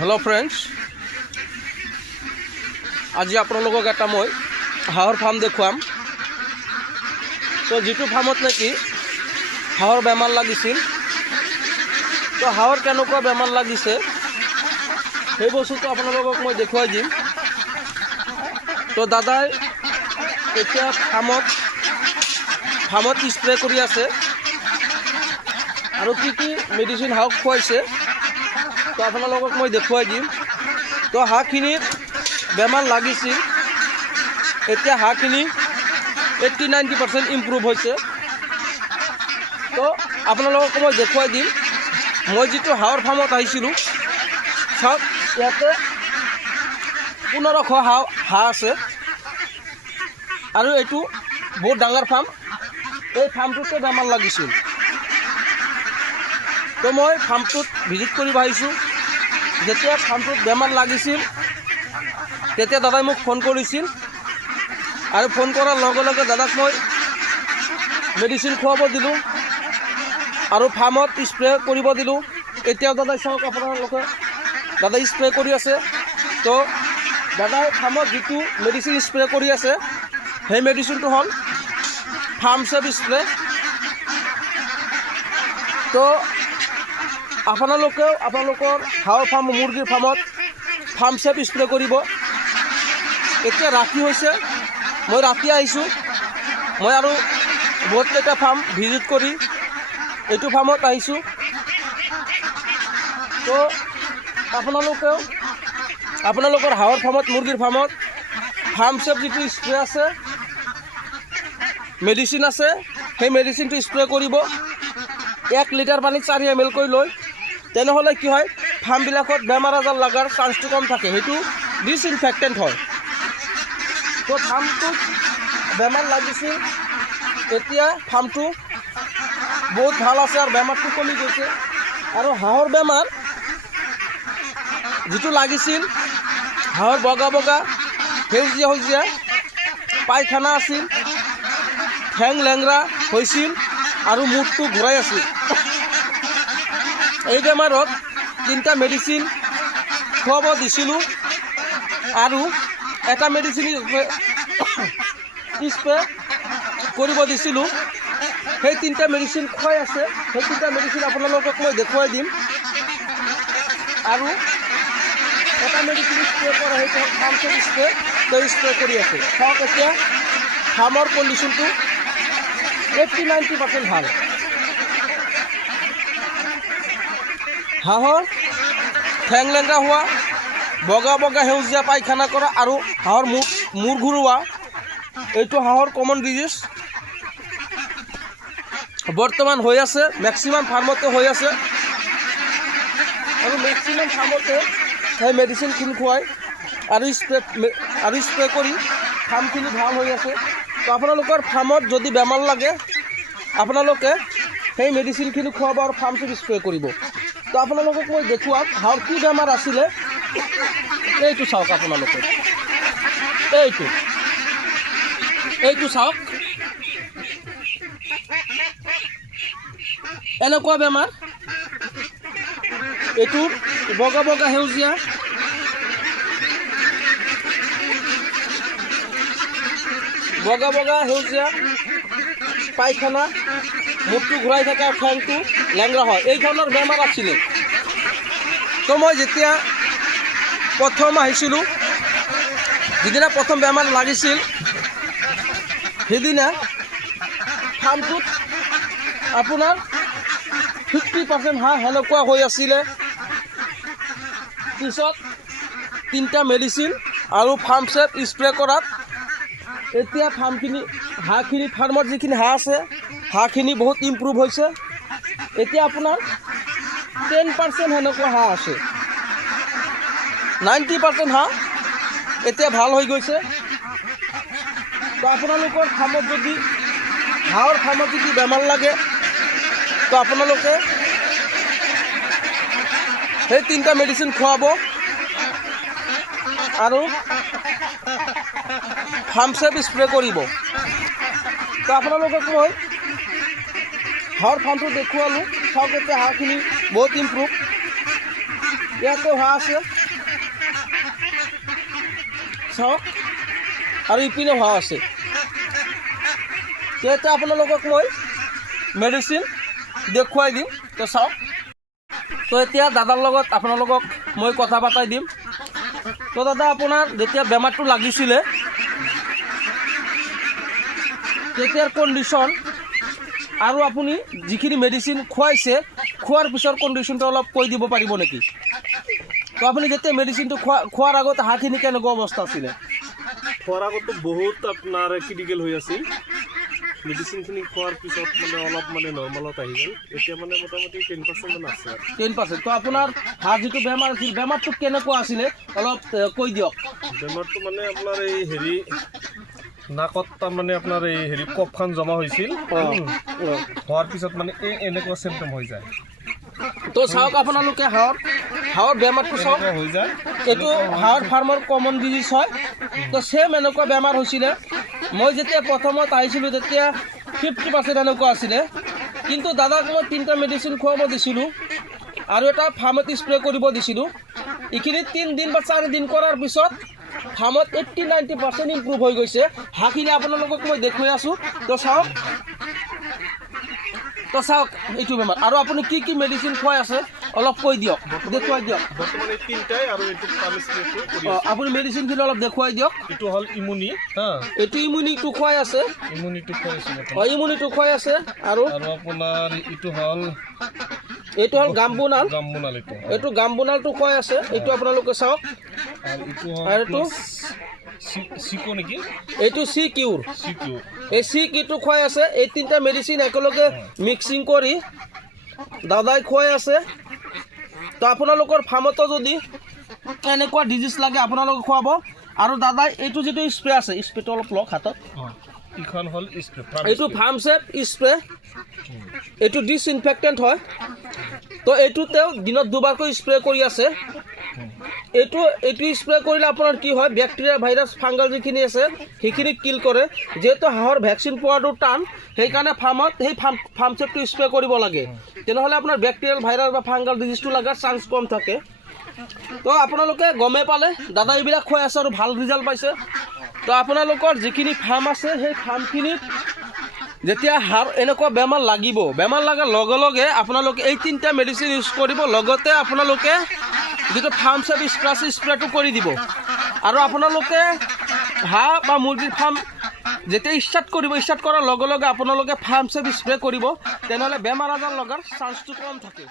Hello friends, आज आपलोगों एटा मैं हाहर farm देखुआम। तो जी फार्मत नेकी हाहर बेमार लागिছিল, तो हाहर केनेकुवा बेमार लागिছে সেই বস্তুটো আপোনালোকক মই দেখুৱাই দিম। তো দাদাই এতিয়া ফাৰ্মত স্প্ৰে কৰি আছে আৰু কি মেডিচিন হাঁহক খুৱাইছে তো আপোনালোকক মই দেখুৱাই দিম। তো হাঁহখিনিৰ বেমাৰ লাগিছিল, এতিয়া হাঁহখিনি 80-90% ইম্প্ৰুভ হৈছে। তো আপোনালোকক মই দেখুৱাই দিম। মই যিটো হাঁহৰ ফাৰ্মত আহিছিলোঁ, চাওক ইয়াতে 1500 হাঁহ আছে আৰু এইটো বহুত ডাঙৰ ফাৰ্ম। এই ফাৰ্মটোতে বেমাৰ লাগিছিল, তো মই ফাৰ্মটোত ভিজিট কৰিব আহিছোঁ। যেতিয়া ফাৰ্মটোত বেমাৰ লাগিছিল তেতিয়া দাদাই মোক ফোন কৰিছিল আৰু ফোন কৰাৰ লগে লগে দাদাক মই মেডিচিন খুৱাব দিলোঁ আৰু ফাৰ্মত স্প্ৰে কৰিব দিলোঁ। এতিয়াও দাদাই চাওক, আপোনালোকে দাদাই স্প্ৰে কৰি আছে। তো দাদাই ফাৰ্মত যিটো মেডিচিন স্প্ৰে কৰি আছে সেই মেডিচিনটো হ'ল ফাৰ্মচেভ স্প্ৰে। তো আপোনালোকেও আপোনালোকৰ হাঁহৰ ফাৰ্ম মুৰ্গীৰ ফাৰ্মত ফাৰ্মচেভ স্প্ৰে কৰিব। এতিয়া ৰাতি হৈছে, মই ৰাতি আহিছোঁ। মই আৰু বহুতকেইটা ফাৰ্ম ভিজিট কৰি এইটো ফাৰ্মত আহিছোঁ। তো আপোনালোকেও আপোনালোকৰ হাঁহৰ ফাৰ্মত মুৰ্গীৰ ফাৰ্মত ফাৰ্মচেভ যিটো স্প্ৰে আছে, মেডিচিন আছে, সেই মেডিচিনটো স্প্ৰে কৰিব। 1 লিটাৰ পানীত 4 ml কৈ লৈ, তেনেহ'লে কি হয়, ফাৰ্মবিলাকত বেমাৰ আজাৰ লগাৰ চান্সটো কম থাকে। সেইটো ডিছইনফেক্টেণ্ট হয়। তো ফাৰ্মটোত বেমাৰ লাগিছিল, এতিয়া ফাৰ্মটো বহুত ভাল আছে আৰু বেমাৰটো কমি গৈছে। আৰু হাঁহৰ বেমাৰ যিটো লাগিছিল, হাঁহৰ বগা বগা সেউজীয়া সেউজীয়া পায়খানা আছিল, ঠেং লেংৰা হৈছিল আৰু মূৰটো ঘূৰাই আছিল। এই বেমাৰত 3টা মেডিচিন খুৱাব দিছিলোঁ আৰু এটা মেডিচিন স্প্ৰে কৰিব দিছিলোঁ। সেই 3টা মেডিচিন খুৱাই আছে। সেই 3টা মেডিচিন আপোনালোকক মই দেখুৱাই দিম। আৰু এটা মেডিচিন স্প্ৰে কৰা সেইটো ফাৰ্মচেভ স্প্ৰে, তেওঁ স্প্ৰে কৰি আছে। চাওক এতিয়া ফাৰ্মৰ কণ্ডিশ্যনটো 80-90% ভাল। হাঁহৰ ঠেং লেংৰা হোৱা, বগা বগা সেউজীয়া পায়খানা কৰা আৰু হাঁহৰ মূৰ ঘূৰোৱা, এইটো হাঁহৰ কমন ডিজিজ বৰ্তমান হৈ আছে। মেক্সিমাম ফাৰ্মতে হৈ আছে আৰু মেক্সিমাম ফাৰ্মতে সেই মেডিচিনখিনি খুৱাই আৰু স্প্ৰে কৰি ফাৰ্মখিনি ভাল হৈ আছে। তো আপোনালোকৰ ফাৰ্মত যদি বেমাৰ লাগে, আপোনালোকে সেই মেডিচিনখিনি খুৱাব আৰু ফাৰ্মটো স্প্ৰে কৰিব। তো আপোনালোকক মই দেখুৱাম হাঁহৰ কি বেমাৰ আছিলে। এইটো চাওক, আপোনালোকে এইটো চাওক, এনেকুৱা বেমাৰ। এইটো বগা বগা সেউজীয়া পায়খানা, মুখটো ঘূৰাই থাকে আৰু ঠেংটো লেংৰা হয়, এই ধৰণৰ বেমাৰ আছিলে। তো মই যেতিয়া প্ৰথম আহিছিলোঁ, যিদিনা প্ৰথম বেমাৰ লাগিছিল, সেইদিনা ফাৰ্মটোত আপোনাৰ 50% হাঁহ সেনেকুৱা হৈ আছিলে। পিছত 3টা মেডিচিন আৰু ফাৰ্মচেভ স্প্ৰে কৰাত এতিয়া হাঁহখিনি ফাৰ্মত যিখিনি হাঁহ আছে, হাঁহখিনি বহুত ইম্প্ৰুভ হৈছে। এতিয়া আপোনাৰ 10% সেনেকুৱা হাঁহ আছে, 90% হাঁহ এতিয়া ভাল হৈ গৈছে। তো আপোনালোকৰ ফাৰ্মত যদি হাঁহৰ ফাৰ্মত যদি বেমাৰ লাগে, তো আপোনালোকে সেই 3টা মেডিচিন খুৱাব আৰু ফাৰ্মচেভ স্প্ৰে কৰিব। তো আপোনালোকক মই হাঁহৰ ফাৰ্মটো দেখুৱালোঁ। চাওক এতিয়া হাঁহখিনি বহুত ইম্প্ৰুভ। ইয়াতে হোৱা আছে চাওক, আৰু ইপিনে হোৱা আছে। এতিয়া আপোনালোকক মই মেডিচিন দেখুৱাই দিম। তো চাওক, তো এতিয়া দাদাৰ লগত আপোনালোকক মই কথা পাতাই দিম। তো দাদা, আপোনাৰ যেতিয়া বেমাৰটো লাগিছিলে তেতিয়াৰ কণ্ডিশ্যন আৰু আপুনি যিখিনি মেডিচিন খুৱাইছে খোৱাৰ পিছৰ কণ্ডিশ্যনটো অলপ কৈ দিব পাৰিব নেকি? তো আপুনি যেতিয়া মেডিচিনটো খোৱাৰ আগত হাঁহখিনি কেনেকুৱা অৱস্থা আছিলে? খোৱাৰ আগতো বহুত আপোনাৰ ক্ৰিটিকেল হৈ আছিল। মেডিচিনখিনি খোৱাৰ পিছত মানে অলপ মানে নৰ্মেলত আহি গ'ল। এতিয়া মানে মোটামুটি 10% মান আছে। 10%। তো আপোনাৰ হাঁহ যিটো বেমাৰ আছিল, বেমাৰটো কেনেকুৱা আছিলে অলপ কৈ দিয়ক। বেমাৰটো মানে আপোনাৰ এই হেৰি নাকত তাৰমানে আপোনাৰ এই হেৰি কফখন জমা হৈছিল। হোৱাৰ পিছত মানে এনেকুৱা চিম্পটম হৈ যায়। তো চাওক আপোনালোকে হাঁহৰ বেমাৰটো চাওক, হৈ যায়। এইটো হাঁহৰ ফাৰ্মৰ কমন ডিজিজ হয়। তো ছেম এনেকুৱা বেমাৰ হৈছিলে। মই যেতিয়া প্ৰথমত আহিছিলোঁ তেতিয়া 50% এনেকুৱা আছিলে। কিন্তু দাদাক মই 3টা মেডিচিন খুৱাব দিছিলোঁ আৰু এটা ফাৰ্মত স্প্ৰে কৰিব দিছিলোঁ। এইখিনি 3 দিন বা 4 দিন কৰাৰ পিছত ফাৰ্মত 80-90% ইম্প্ৰুভ হৈ গৈছে। হাঁহখিনি আপোনালোকক মই দেখুৱাই আছোঁ। তো চাওক এইটো বেমাৰ। আৰু আপুনি কি কি মেডিচিন খুৱাই আছে অলপ কৈ দিয়ক, দেখুৱাই দিয়ক। বৰ্তমান এই 3টাই আৰু এইটো পাৰ্মিস্প্ৰেটো কৰি আছে। আপুনি মেডিচিনখিনি অলপ দেখুৱাই দিয়ক। এইটো হ'ল ইমুনি, এইটো ইমুনিটো খুৱাই আছে। ইমুনিটো খুৱাইছোঁ। ইমুনিটো খুৱাই আছে। আৰু আপোনাৰ এইটো হ'ল গাম্বুনাল। এইটো গাম্বুনালটো খুৱাই আছে। এইটো আপোনালোকে চাওক। আৰু এইটো চিকো নেকি? এইটো চি কিউৰ। এই চি কিউটো খুৱাই আছে। এই 3টা মেডিচিন একেলগে মিক্সিং কৰি দাদাই খুৱাই আছে। তো আপোনালোকৰ ফাৰ্মতো যদি এনেকুৱা ডিজিজ লাগে আপোনালোকে খুৱাব। আৰু দাদাই এইটো যিটো স্প্ৰে আছে, স্প্ৰেটো অলপ লওক হাতত। এইখন হ'ল স্প্ৰে, এইটো ফাৰ্মচেপ স্প্ৰে। এইটো ডিছইনফেক্টেণ্ট হয়। তো এইটো তেওঁ দিনত 2বাৰকৈ স্প্ৰে কৰি আছে। এইটো স্প্ৰে কৰিলে আপোনাৰ কি হয়, বেক্টেৰিয়া, ভাইৰাছ, ফাংগাল যিখিনি আছে সেইখিনি কিল কৰে। যিহেতু হাঁহৰ ভেকচিন পোৱাটো টান, সেইকাৰণে ফাৰ্মত সেই ফাৰ্মচেপটো স্প্ৰে কৰিব লাগে। তেনেহ'লে আপোনাৰ বেক্টেৰিয়েল, ভাইৰাছ বা ফাংগাল ডিজিজটো লগাৰ চান্স কম থাকে। তো আপোনালোকে গমেই পালে, দাদা এইবিলাক খুৱাই আছে আৰু ভাল ৰিজাল্ট পাইছে। তো আপোনালোকৰ যিখিনি ফাৰ্ম আছে সেই ফাৰ্মখিনিত যেতিয়া হাঁহৰ এনেকুৱা বেমাৰ লাগিব, বেমাৰ লগাৰ লগে লগে আপোনালোকে এই 3টা মেডিচিন ইউজ কৰিব। লগতে আপোনালোকে যিটো ফাৰ্মচেপ স্প্ৰেটো কৰি দিব। আৰু আপোনালোকে হাঁহ বা মুৰ্গীৰ ফাৰ্ম যেতিয়া ষ্টাৰ্ট কৰাৰ লগে লগে আপোনালোকে ফাৰ্মচেপ স্প্ৰে কৰিব। তেনেহ'লে বেমাৰ আজাৰ লগাৰ চান্সটো কম থাকে।